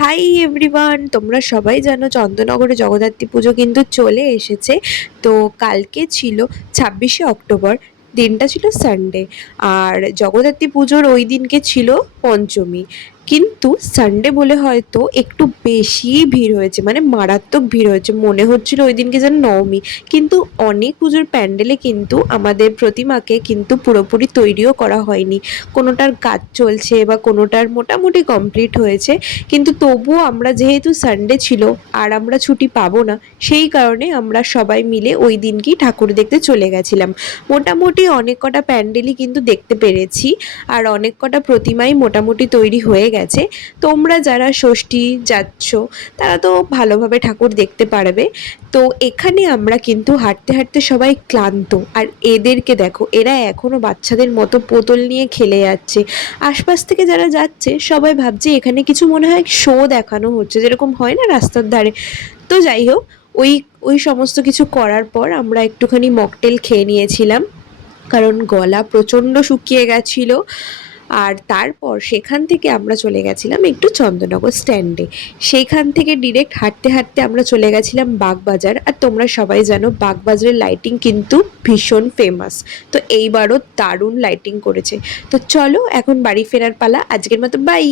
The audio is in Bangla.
হাই এভরিওয়ান, তোমরা সবাই জানো চন্দননগরে জগদ্ধাত্রী পুজো কিন্তু চলে এসেছে। তো কালকে ছিল 26শে অক্টোবর, দিনটা ছিল সানডে। আর জগদ্ধাত্রী পুজোর ওই দিনকে ছিল পঞ্চমী। কিন্তু সানডে বলে হয়তো একটু বেশি ভিড় হয়েছে, মানে মারাত্মক ভিড় হয়েছে, মনে হচ্ছিল ওই দিনকে যেন নবমী। কিন্তু অনেক পুজোর প্যান্ডেলে কিন্তু আমাদের প্রতিমাকে কিন্তু পুরোপুরি তৈরিও করা হয়নি, কোনোটার কাজ চলছে বা কোনোটার মোটামুটি কমপ্লিট হয়েছে। কিন্তু তবুও আমরা, যেহেতু সানডে ছিল আর আমরা ছুটি পাবো না, সেই কারণে আমরা সবাই মিলে ওই দিনকেই ঠাকুর দেখতে চলে গেছিলাম। মোটামুটি অনেক কটা প্যান্ডেলই কিন্তু দেখতে পেরেছি, আর অনেক কটা প্রতিমাই মোটামুটি তৈরি হয়ে গেছে। তোমরা যারা ষষ্ঠী যাচ্ছ তারা তো ভালোভাবে ঠাকুর দেখতে পারবে। তো এখানে আমরা কিন্তু হাঁটতে হাঁটতে সবাই ক্লান্ত, আর এদেরকে দেখো, এরা এখনো বাচ্চাদের মতো পুতুল নিয়ে খেলে যাচ্ছে। আশপাশ থেকে যারা যাচ্ছে সবাই ভাবছে এখানে কিছু মনে হয় শো দেখানো হচ্ছে, যেরকম হয় না রাস্তার ধারে। তো যাই হোক, ওই ওই সমস্ত কিছু করার পর আমরা একটুখানি মকটেল খেয়ে নিয়েছিলাম, কারণ গলা প্রচণ্ড শুকিয়ে গেছিলো। আর তারপর সেখান থেকে আমরা চলে গেছিলাম একটু চন্দননগর স্ট্যান্ডে। সেইখান থেকে ডিরেক্ট হাঁটতে হাঁটতে আমরা চলে গেছিলাম বাগবাজার। আর তোমরা সবাই জানো বাগবাজারের লাইটিং কিন্তু ভীষণ ফেমাস। তো এইবারও দারুণ লাইটিং করেছে। তো চলো এখন বাড়ি ফেরার পালা। আজকের মতো বাই।